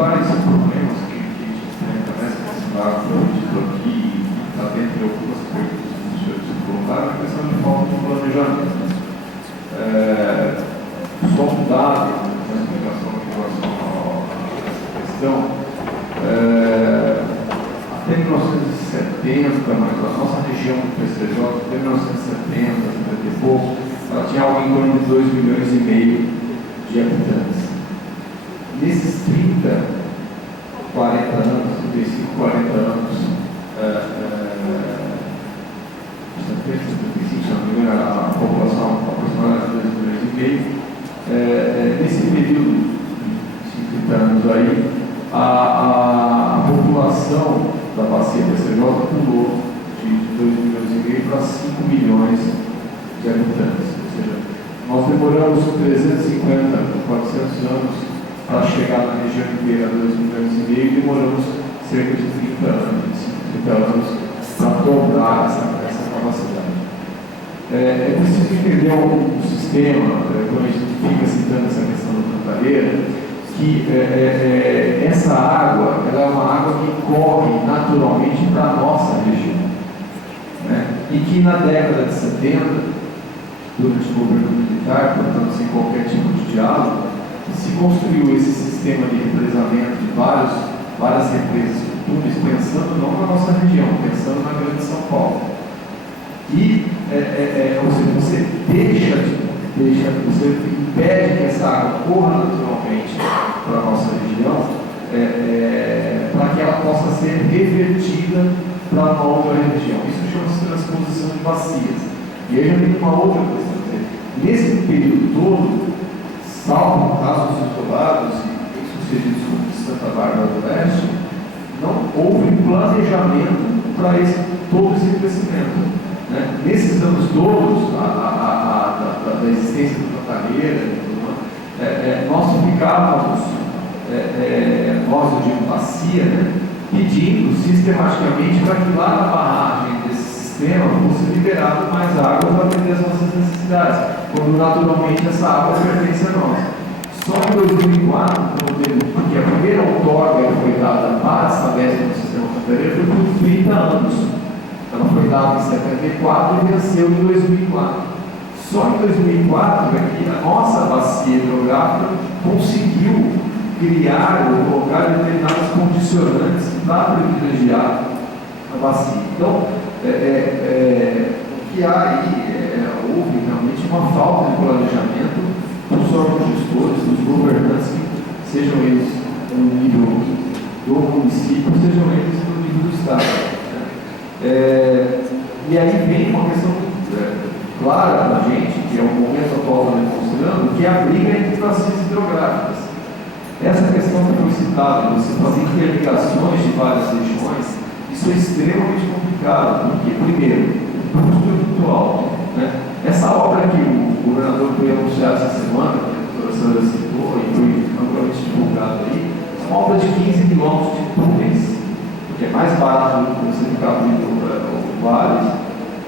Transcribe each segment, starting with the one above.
principais problemas que a gente enfrenta nessa questão da água que eu dito aqui, e está dentro de algumas perguntas que os senhores colocaram, é a questão de falta de planejamento. Só um dado, uma explicação em relação a essa questão. Até 1970, mas a nossa região do PCJ, até 1970, 70 e pouco, ela tinha algo em torno de 2,5 milhões de habitantes. Nesses 30, 40 anos, 35, 40 anos, 75, se não me engano, a população aproximadamente 2,5 milhões. Nesse período de 50 anos aí, a população da bacia PCJ pulou de 2,5 milhões para 5 milhões de habitantes. Ou seja, nós demoramos 350, 400 anos para chegar na região inteira a 2,5 milhões e demoramos cerca de 30 anos, 25, 30 anos para dobrar essa capacidade. É preciso entender um sistema, quando a gente fica citando essa questão da Cantareira, que essa água ela é uma água que corre naturalmente para a nossa região. Né? E que na década de 70, durante o governo militar, portanto sem qualquer tipo de diálogo, se construiu esse sistema de represamento de várias represas de túneis, pensando não na nossa região, pensando na grande São Paulo. E ou seja, você você impede que essa água corra naturalmente para a nossa região, para que ela possa ser revertida para a nova região. Isso chama-se transposição de bacias. E aí já tem uma outra questão. Nesse período todo, salvo casos isolados e sucedidos como Santa Bárbara do Oeste, não houve planejamento para todo esse crescimento. Né? Nesses anos todos, da existência do Cantareira, nós ficávamos, nós, eu digo bacia, né? Pedindo sistematicamente para que lá na barragem desse sistema fosse liberado mais água para atender as nossas necessidades, quando naturalmente essa água pertence a nós. Só em 2004, porque a primeira outorga foi dada para a Sabesp no sistema Cantareira foi por 30 anos. Ela foi dada em 74 e venceu em 2004. Só em 2004 é que a nossa bacia hidrográfica conseguiu criar ou colocar determinadas condicionantes para privilegiar a bacia. Então, o que há aí houve realmente uma falta de planejamento dos órgãos gestores, dos governantes, sejam eles no nível do município, sejam eles no nível do Estado. E aí vem uma questão clara da gente, que é o momento atual que está demonstrando, que é a briga entre bacias hidrográficas. Essa questão que foi citada, você fazer interligações de várias regiões, isso é extremamente complicado, porque, primeiro, o custo é muito alto. Né? Essa obra que o governador foi anunciar essa semana, que a doutora Sandra citou, e foi naturalmente divulgado aí, é uma obra de 15 quilômetros de túneis, que é mais barato do que você ficar abrindo o vale,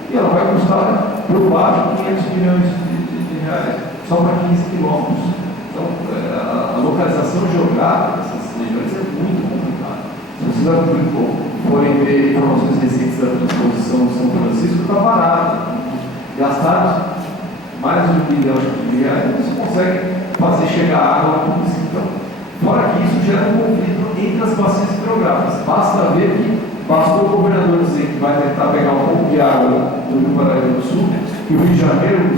e ela vai custar por baixo 500 milhões de reais, só para 15 quilômetros. Então, a localização geográfica dessas regiões é muito complicada. Se vocês forem ver informações recentes da transposição de São Francisco, está barato. Gastaram mais de R$1 bilhão de reais, você consegue fazer chegar água ao público. Então, fora que isso gera um conflito entre as bacias hidrográficas. Basta ver que bastou o governador dizer que vai tentar pegar um pouco de água do Rio Paraíba do Sul, que o Rio de Janeiro,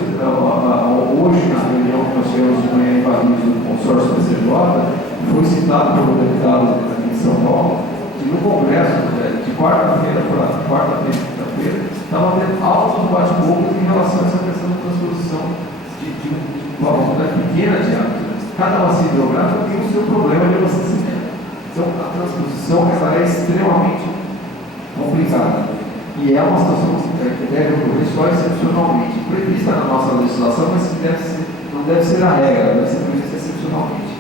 hoje, na reunião que nós tivemos de manhã em Paris, do consórcio PCJ, foi citado pelo deputado aqui em São Paulo, que no Congresso, de quarta-feira para quarta-feira, quinta-feira, estava tendo altos bate-bocas em relação a essa questão de transposição de uma quantidade pequena de água. Cada bacia hidrográfica tem o seu problema de abastecimento. Então, a transposição ela é extremamente complicada. E é uma situação que deve ocorrer só excepcionalmente. Prevista na nossa legislação, mas que não deve ser a regra, deve ser prevista excepcionalmente.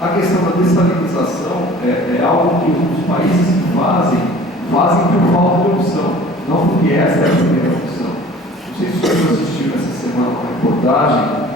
A questão da dessalinização é algo que os países que fazem por falta de opção, não porque essa é a primeira opção. Não sei se vocês assistiram essa semana uma reportagem,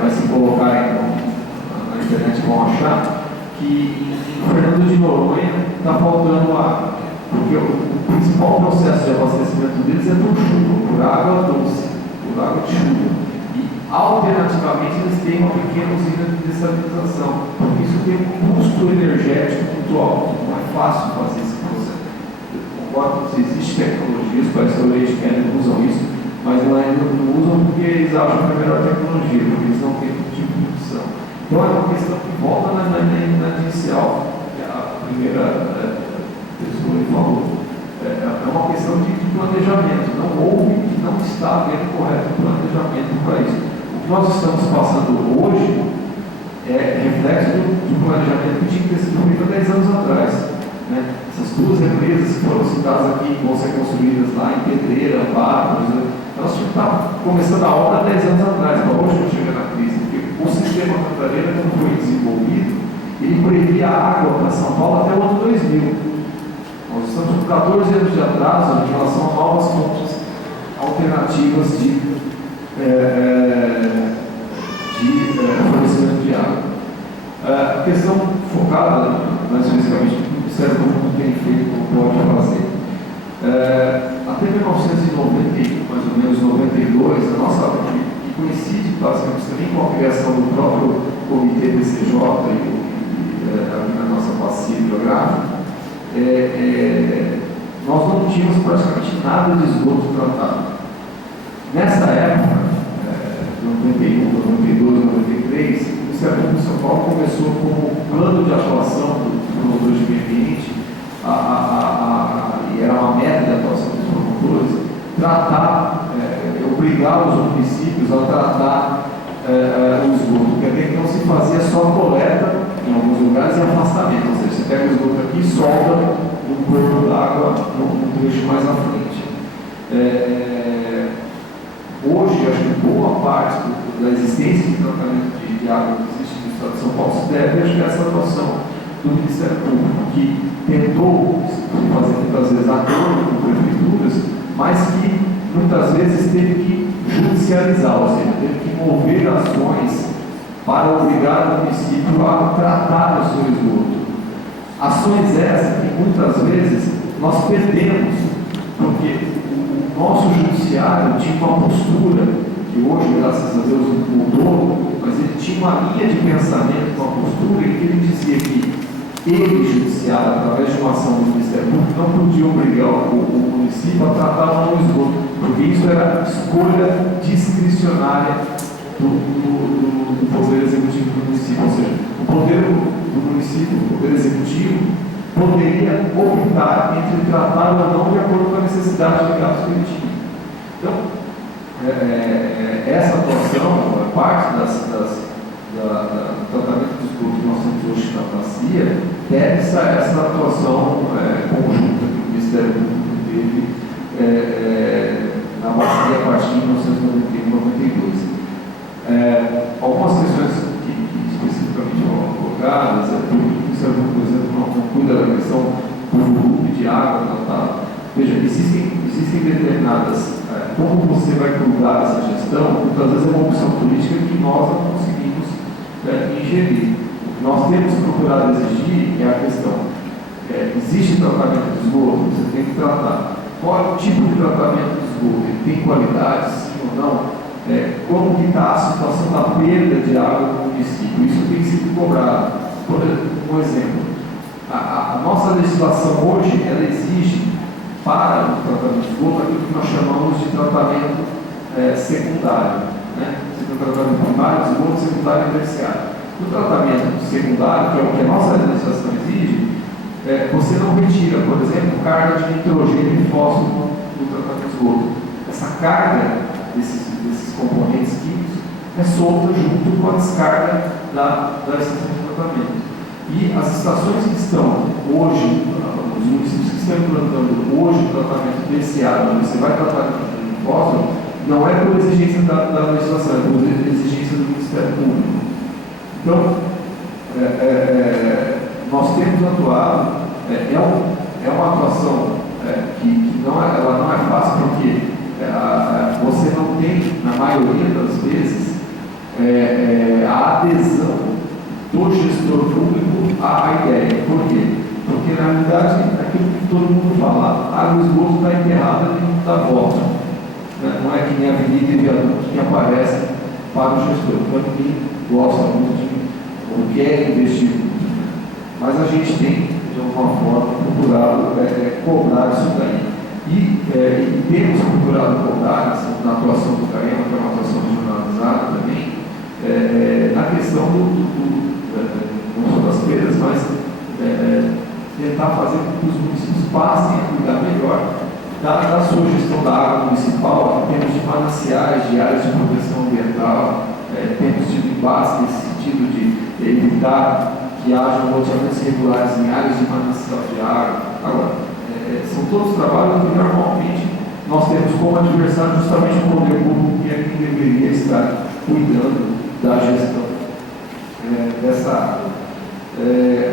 mas se colocarem na internet vão achar, que em Fernando de Noronha está faltando água, porque o principal processo de abastecimento deles é por chuva, por água doce, por água de chuva. E, alternativamente, eles têm uma pequena usina de dessalinização, porque isso tem um custo energético muito alto, não é fácil fazer esse processo. Eu concordo que existem tecnologias, parece que o leite quer usam isso, mas não usam porque eles acham que é a melhor tecnologia, porque eles não têm tipo de produção. Então é uma questão que volta na inicial, que a primeira pessoa falou. É uma questão de planejamento. Não houve e não está havendo correto planejamento para isso. O que nós estamos passando hoje é reflexo do planejamento que tinha que ter sido feito há 10 anos atrás. Né? Essas duas empresas que foram citadas aqui, que vão ser construídas lá em Pedreira, Barros, elas tinham que estar começando a obra há 10 anos atrás, para hoje não chega na crise. O sistema Cantareira, quando foi desenvolvido, ele previa água para São Paulo até o ano 2000. Nós estamos com 14 anos de atraso em relação a novas fontes alternativas de fornecimento de água. A questão focada, mais especificamente, no Ministério Público tem feito, como pode fazer. Até 1990, mais ou menos 92, a nossa que coincide basicamente também com a criação do próprio Comitê BCJ e na nossa bacia hidrográfica, nós não tínhamos praticamente nada de esgoto tratado. Nessa época, 91, 92, 93, o Ministério Público de São Paulo começou como plano de atuação do promotor de meio ambiente, e era uma meta de atuação dos promotores, obrigar os municípios a tratar o esgoto, porque até então se fazia só coleta em alguns lugares e afastamento, ou seja, você pega o esgoto aqui e solta no corpo d'água no trecho mais à frente. Hoje, acho que boa parte da existência de tratamento de água que existe no estado de São Paulo se deve, acho que, a essa atuação do Ministério Público, que tentou fazer muitas vezes acordo com prefeituras, mas que muitas vezes teve que judicializar, ou seja, teve que mover ações para obrigar o município a tratar o seu esgoto. Ações essas que muitas vezes nós perdemos, porque o nosso judiciário tinha uma postura, que hoje, graças a Deus, mudou, mas ele tinha uma linha de pensamento, uma postura em que ele dizia que ele, judiciário, através de uma ação do Ministério Público, não podia obrigar o município a tratar o esgoto, porque isso era escolha discricionária do Poder Executivo do município, ou seja, o poder do município, o Poder Executivo, poderia optar entre tratar ou não de acordo com a necessidade de gastos que ele tinha. Então, essa atuação, parte do tratamento do esgoto que nós temos hoje na bacia, deve-se a essa atuação conjunta que o Ministério Público teve na bacia a partir de 1991 e 92. Algumas questões que especificamente foram colocadas, o Ministério Público, por exemplo, não cuida da questão do volume de água tratada. Veja, existem determinadas, como você vai cuidar dessa gestão, muitas vezes é uma opção política que nós não conseguimos ingerir. O que nós temos procurado exigir é a questão: existe tratamento de esgoto, você tem que tratar. Qual é o tipo de tratamento de esgoto? Ele tem qualidade, sim ou não? Como que está a situação da perda de água no município? Isso tem sido cobrado. Por exemplo, a nossa legislação hoje, ela exige para o tratamento de esgoto aquilo que nós chamamos de tratamento secundário. Você tem o tratamento primário, esgoto, secundário e terciário. No tratamento secundário, que é o que a nossa legislação exige, você não retira, por exemplo, carga de nitrogênio e fósforo do tratamento de esgoto. Essa carga desses componentes químicos é solta junto com a descarga da estação de tratamento. E as estações que estão hoje, os municípios que estão implantando hoje o tratamento terciário, onde você vai tratar de fósforo, não é por exigência da legislação, é por exigência do Ministério Público. Então, nós temos atuado, é uma atuação que ela não é fácil, porque você não tem, na maioria das vezes, a adesão do gestor público a ideia. Por quê? Porque na realidade, aquilo que todo mundo fala, a água e esgoto está enterrada dentro da volta. Não é que nem a avenida e viaduto que aparece para o gestor. Então, ninguém gosta muito de, ou quer investir muito. Mas a gente tem, de alguma forma, procurado cobrar isso daí. E temos procurado cobrar, na atuação do CAEMA, que é uma atuação regionalizada também, na questão não só das perdas, mas tentar fazer com que os municípios passem a cuidar melhor da sua gestão da água municipal, em termos de mananciais, de áreas de proteção ambiental, temos tido embates nesse sentido de evitar que haja loteamentos regulares em áreas de manancial de água. Agora, são todos trabalhos que normalmente nós temos como adversário justamente o poder público, que é quem deveria estar cuidando da gestão dessa área.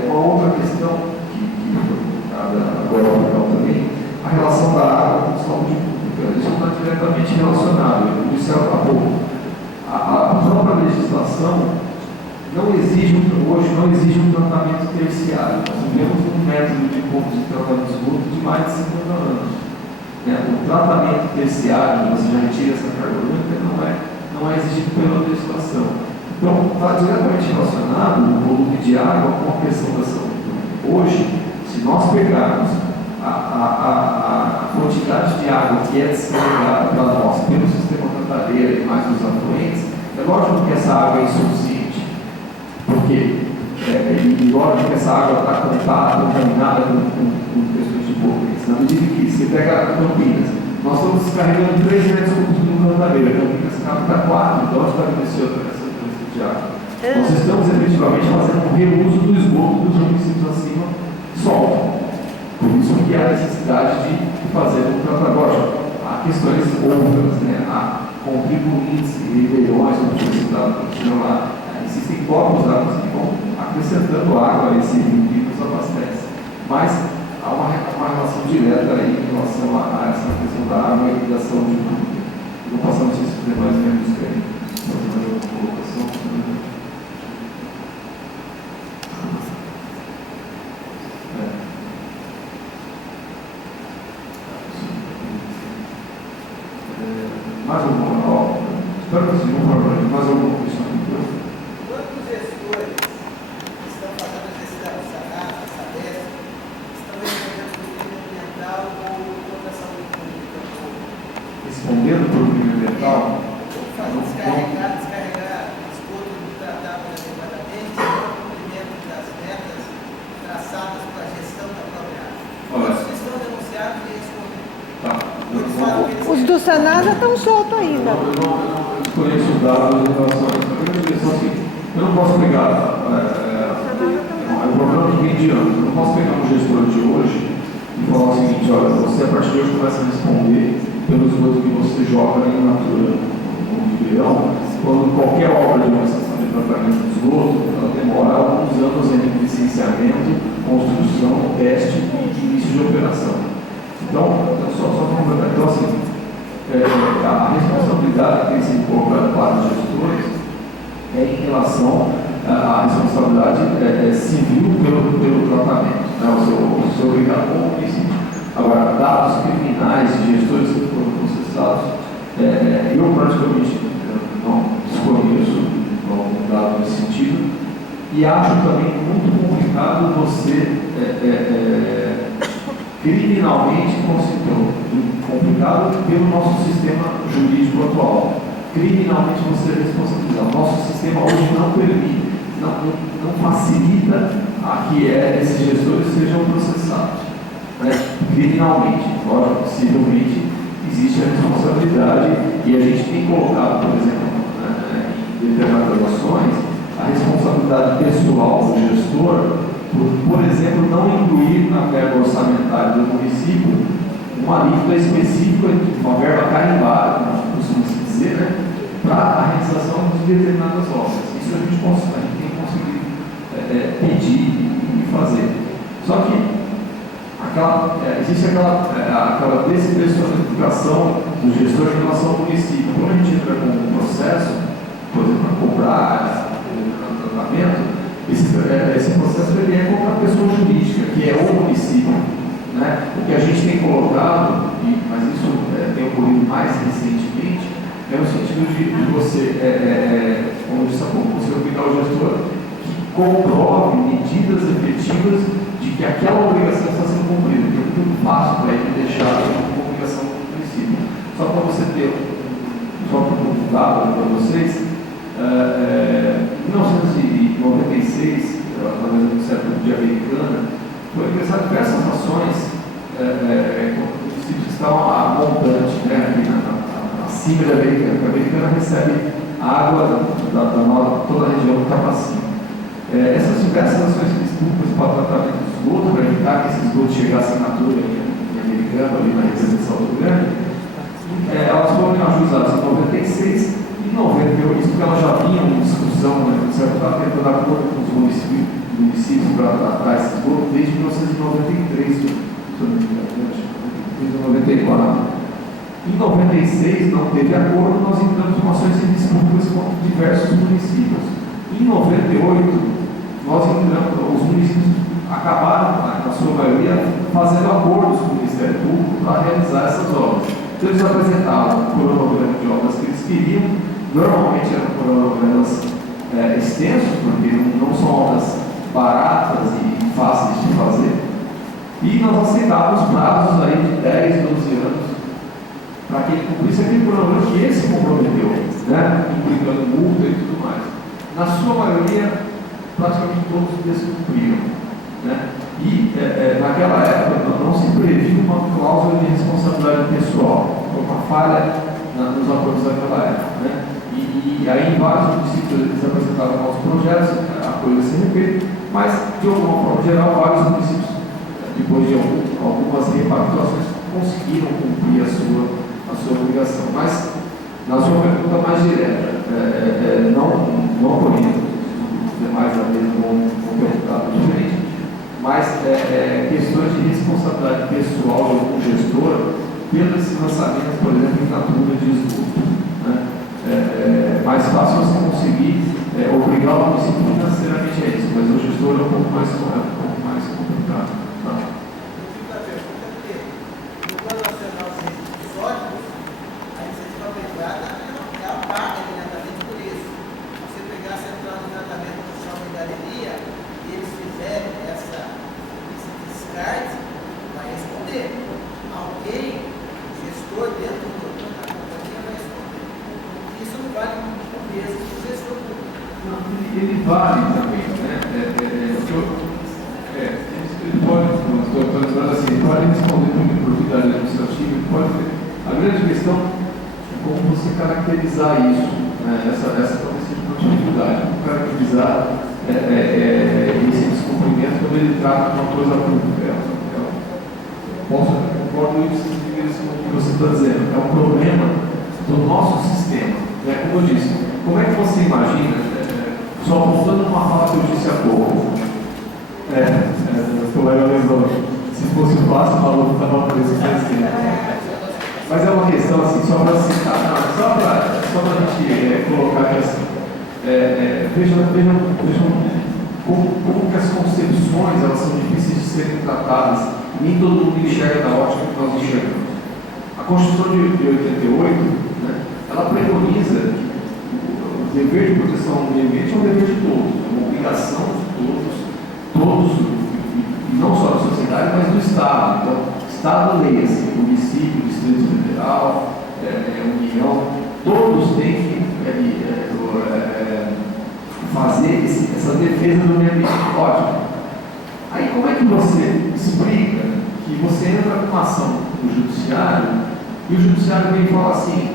Uma outra questão que foi colocada agora ao final também, a relação da água com saúde pública. Isso está diretamente relacionado. Eu disse há pouco. A própria legislação hoje não exige um tratamento terciário. Nós vivemos um método de tratamento de esgoto de mais de 50 anos. O tratamento terciário, você já retira essa carga orgânica, não é exigido pela legislação. Então, está diretamente relacionado o volume de água com a questão da saúde pública. Hoje, se nós pegarmos a quantidade de água que é descarregada para nós pelo sistema Cantareira e mais os afluentes, é lógico que essa água é insuficiente. Por quê? E lógico que essa água está contaminada com questões de poluentes. Na medida que você pega Campinas, nós estamos descarregando 3 metros cúbicos no Cantareira, Campinas capta 4, então onde está acontecendo essa diferença de água? Nós estamos efetivamente fazendo um reuso do esgoto dos municípios acima soltam. Por isso que há a necessidade de fazer um tratamento. Há questões outras, há contribuintes e ribeirões, como foi citado no senhor lá. Existem corpos d'água que vão acrescentando água a esse rio que nos abastece. Mas há uma relação direta aí em relação a essa questão da água e da saúde pública. Vou passar não sei se os demais membros querem fazer mais alguma colocação. Mais alguma? Espero que sim, mais alguma questão? Quantos gestores que estão fazendo a gestão do Sanar, da Sabesp, estão respondendo por crime ambiental ou contra a saúde pública? Respondendo por crime ambiental? Descarregar esgoto tratado adequadamente, o cumprimento das metas traçadas para a gestão da própria área. Quantos estão denunciados e respondendo? Os do Sanar já estão soltos ainda. Eu não desconheço os dados em relação a isso. Eu não posso pegar. É um problema que vem de anos. Eu não posso pegar um gestor de hoje e falar o seguinte: olha, você a partir de hoje começa a responder pelos esgoto que você joga em natura, no ribeirão, quando qualquer obra de uma estação de tratamento de esgoto, ela demora alguns anos entre licenciamento, construção, teste e início de operação. Então, só complementar. Então, assim, a responsabilidade que tem sido colocada para os gestores é em relação à responsabilidade civil pelo tratamento, o seu obrigado com o município. Agora, dados criminais de gestores que foram processados, eu praticamente não desconheço algum dado nesse sentido, e acho também muito complicado você criminalmente complicado pelo nosso sistema jurídico atual. Criminalmente você responsabilizar. O nosso sistema hoje não permite, não facilita a que esses gestores sejam processados. Criminalmente, lógico, civilmente existe a responsabilidade e a gente tem colocado, por exemplo, em determinadas ações, a responsabilidade pessoal do gestor por exemplo, não incluir na verba orçamentária do município uma alíquota específica, uma verba carimbada, como costuma se dizer, para a realização de determinadas obras. Isso a gente tem conseguido pedir e fazer. Só que existe aquela despressurização do gestor em relação ao município. Quando a gente entra com um processo, por exemplo, para cobrar determinado tratamento, esse processo ele é contra a pessoa jurídica, que é o município. Né? O que a gente tem colocado, mas isso tem ocorrido mais recentemente, é no sentido de você, como disse há pouco, você obrigar o gestor que comprove medidas efetivas de que aquela obrigação está sendo cumprida, que é muito fácil para ele deixar uma obrigação do município. Só para você ter só para um dado para vocês, em 1996, através do Ministério de Americana, foi realizar diversas ações contra os municípios que estavam a montante, né, acima da Americana. A Americana recebe água da toda a região do Capacinho. Essas diversas ações públicas para o tratamento do esgoto, para evitar que esse esgoto chegasse à natura em Americana, ali na região de Salto Grande, elas foram ajuizadas em 96 e 98, porque elas já vinham em discussão, né, certo? Estava tentando acordo com os municípios para tratar esse esgoto desde 1993, desde 94. Em 96 não teve acordo, nós entramos com ações civis públicas contra diversos municípios. Em 98, nós entramos, os municípios acabaram, na sua maioria, fazendo acordos com o Ministério Público para realizar essas obras. Então eles apresentavam o cronograma de obras que eles queriam, normalmente eram cronogramas extensos, porque não são obras baratas e fáceis de fazer, e nós aceitávamos prazos aí de 10, 12 anos para que ele cumprisse aquele cronograma que ele se comprometeu, né? Implicando multa e tudo mais. Na sua maioria, praticamente todos descumpriram, né? E naquela época não se previa uma cláusula de responsabilidade pessoal, foi uma falha nos acordos daquela época, né? E aí em vários municípios eles apresentaram novos projetos, apoio a CRP, mas de alguma forma geral vários municípios, depois de algumas repactuações, conseguiram cumprir a sua obrigação. Mas na sua pergunta mais direta, não ocorrendo, os demais amigos vão perguntar diferente, mas questões de responsabilidade pessoal de algum gestor pelos lançamentos, por exemplo, em natura de esgoto. Né? Mais fácil você conseguir obrigar o município financeiramente a isso, mas o gestor é um pouco mais complicado. Tá? No Plano Nacional de Resíduos Sólidos, a iniciativa privada é a parte diretamente por isso. Você pegar a central de tratamento do chão de galeria e eles fizerem esse descarte, vai responder. Alguém, gestor dentro da companhia, vai responder. Isso não vale o mesmo do gestor público. Ele vale também, né? Ele pode responder por vida administrativa, a grande questão é como você caracterizar isso, né? Essa talvez seja uma dificuldade, como caracterizar esse descumprimento quando ele trata de uma coisa pública. Concordo com isso que você está dizendo, é um problema do nosso sistema, né? Como eu disse, como é que você imagina, só voltando uma fala que eu disse há pouco, se fosse fácil, o maluco estava preso assim. Mas é uma questão assim, só para citar, só para a gente colocar aqui assim, vejam como que as concepções elas são difíceis de serem tratadas, nem todo mundo enxerga da ótica que nós enxergamos. A Constituição de 88, né, ela preconiza que o dever de proteção ao meio ambiente é um dever de todos, é uma obrigação de todos, e não só da sociedade, mas do Estado. Então, Estado, leia-se, município, Distrito Federal, União, todos têm que fazer essa defesa do meio ambiente. Ótimo. Aí, como é que você explica que você entra com uma ação no judiciário e o judiciário vem falar assim: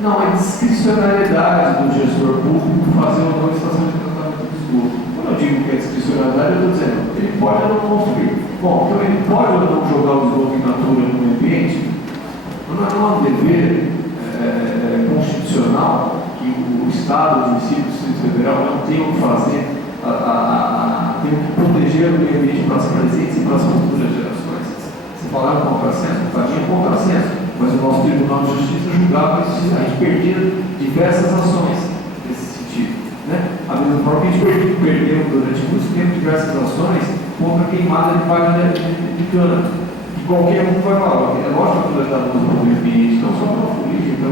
não, é discricionariedade do gestor público fazer ou não estação de tratamento de esgoto. Quando eu digo que é discricionariedade, eu estou dizendo ele pode ou não construir. Bom, então ele pode ou não jogar o esgoto em natura no meio ambiente, não é um dever constitucional que o Estado, o município, o Distrito Federal não tenham que fazer, tenham que proteger o meio ambiente para as presentes e para as futuras gerações. Você falava contrassenso, tinha contrassenso, mas o nosso Tribunal de Justiça julgava isso, a gente perdia diversas ações nesse sentido, né? A mesma forma que a gente perdeu durante muito tempo diversas ações contra a queimada de palha de cana. Que qualquer um vai falar, é lógico que nós estamos no meio ambiente, não só pela política,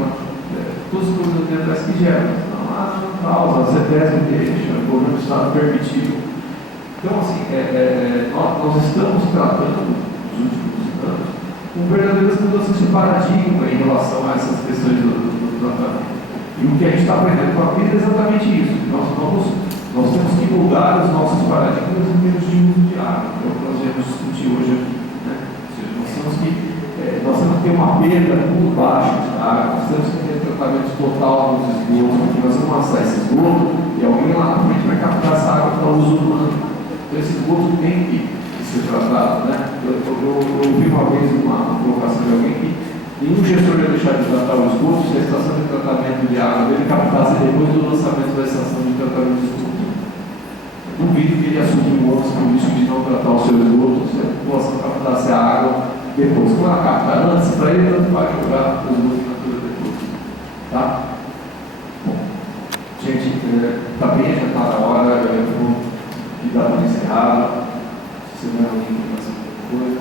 todas as coisas ambientais que geram. Não há causa, a CETESB deixa, o governo do Estado permitiu. Então, assim, nós estamos tratando, nos últimos anos, com verdadeiras mudanças de paradigma em relação a essas questões do tratamento. E o que a gente está aprendendo com a vida é exatamente isso. Nós temos que mudar os nossos paradigmas em termos de uso de água, que é o que nós vamos discutir hoje aqui. Né? Ou seja, nós temos que ter uma perda muito baixa de água, nós temos que ter tratamento total dos esgotos, porque nós vamos lançar esse esgoto e alguém lá na frente vai captar essa água para uso humano. Então esse esgoto tem que ser tratado. Né? Eu ouvi uma vez uma colocação de alguém que nenhum gestor ia deixar de tratar o esgoto se a estação de tratamento de água dele captasse depois do lançamento da estação de tratamento de esgoto. Eu duvido que ele assumir um ônus político de não tratar o seu esgoto se a população captasse a água depois. Como ela capta antes, para ele tanto vai jogar o esgoto na natura depois. Tá? Bom, gente, está bem, já está na hora, eu vou dar para encerrar. Se não é alguém mais alguma coisa.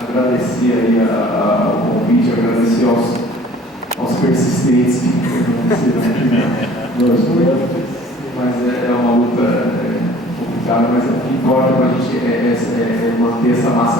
Agradecer aí o convite, agradecer aos persistentes que permaneceram aqui, mas é uma luta complicada, mas o que importa para a gente é manter essa massa